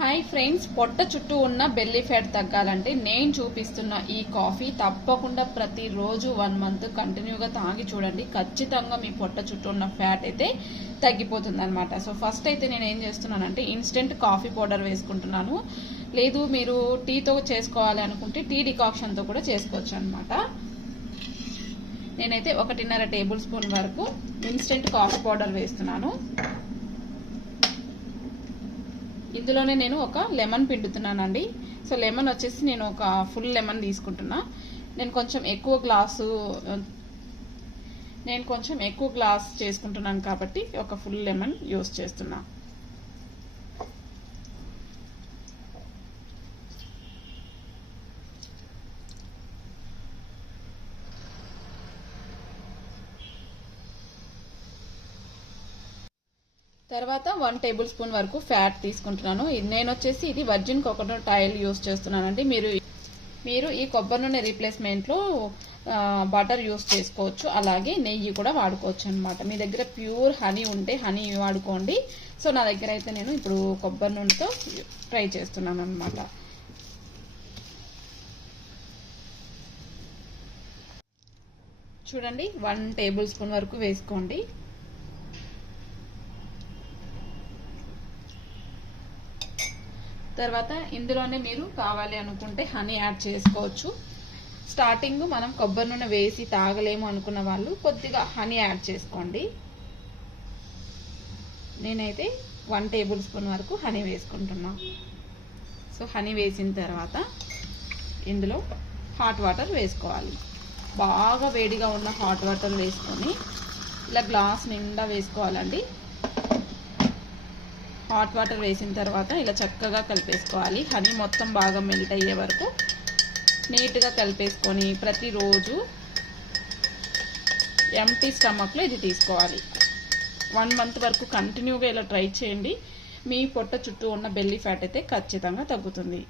Hi friends పొట్ట చుట్టూ ఉన్న బెల్లీ ఫ్యాట్ తగ్గాలంటే నేను చూపిస్తున్న ఈ కాఫీ తప్పకుండా ప్రతిరోజు వన్ మంత్ కంటిన్యూగా తాగి చూడండి. ఖచ్చితంగా మీ పొట్ట చుట్టూ ఉన్న ఫ్యాట్ అయితే తగ్గిపోతుంది అనమాట సో ఫస్ట్ అయితే నేను ఏం చేస్తున్నానంటే ఇన్స్టెంట్ కాఫీ పౌడర్ వేసుకుంటున్నాను. లేదు మీరు టీతో చేసుకోవాలి అనుకుంటే టీ డికాక్షన్తో కూడా చేసుకోవచ్చు అనమాట నేనైతే ఒకటిన్నర టేబుల్ స్పూన్ వరకు ఇన్స్టెంట్ కాఫీ పౌడర్ వేస్తున్నాను. ఇందులోనే నేను ఒక లెమన్ పిండుతున్నానండి. సో లెమన్ వచ్చేసి నేను ఒక ఫుల్ లెమన్ తీసుకుంటున్నా. నేను కొంచెం ఎక్కువ గ్లాసు నేను కొంచెం ఎక్కువ గ్లాస్ చేసుకుంటున్నాను కాబట్టి ఒక ఫుల్ లెమన్ యూస్ చేస్తున్నాను తర్వాత వన్ టేబుల్ స్పూన్ వరకు ఫ్యాట్ తీసుకుంటున్నాను. ఇది నేను వచ్చేసి ఇది వర్జిన్ కోకోనట్ ఆయిల్ యూస్ చేస్తున్నానండి. మీరు మీరు ఈ కొబ్బరి నూనె రీప్లేస్మెంట్లో బటర్ యూస్ చేసుకోవచ్చు. అలాగే నెయ్యి కూడా వాడుకోవచ్చు అనమాట మీ దగ్గర ప్యూర్ హనీ ఉంటే హనీ వాడుకోండి. సో నా దగ్గర అయితే నేను ఇప్పుడు కొబ్బరి నూనెతో ట్రై చేస్తున్నాను అనమాట చూడండి వన్ టేబుల్ స్పూన్ వరకు వేసుకోండి. తర్వాత ఇందులోనే మీరు కావాలి అనుకుంటే హనీ యాడ్ చేసుకోవచ్చు. స్టార్టింగ్ మనం కొబ్బరి నూనె వేసి తాగలేము అనుకున్న వాళ్ళు కొద్దిగా హనీ యాడ్ చేసుకోండి. నేనైతే వన్ టేబుల్ స్పూన్ వరకు హనీ వేసుకుంటున్నా. సో హనీ వేసిన తర్వాత ఇందులో హాట్ వాటర్ వేసుకోవాలి. బాగా వేడిగా ఉన్న హాట్ వాటర్ వేసుకొని ఇలా గ్లాస్ నిండా వేసుకోవాలండి. హాట్ వాటర్ వేసిన తర్వాత ఇలా చక్కగా కలిపేసుకోవాలి. హనీ మొత్తం బాగా మెల్ట్ అయ్యే వరకు నీట్గా కలిపేసుకొని ప్రతిరోజు ఎంటీ స్టమక్లో ఇది తీసుకోవాలి. వన్ మంత్ వరకు కంటిన్యూగా ఇలా ట్రై చేయండి. మీ పొట్ట చుట్టూ ఉన్న బెల్లీ ఫ్యాట్ అయితే ఖచ్చితంగా తగ్గుతుంది.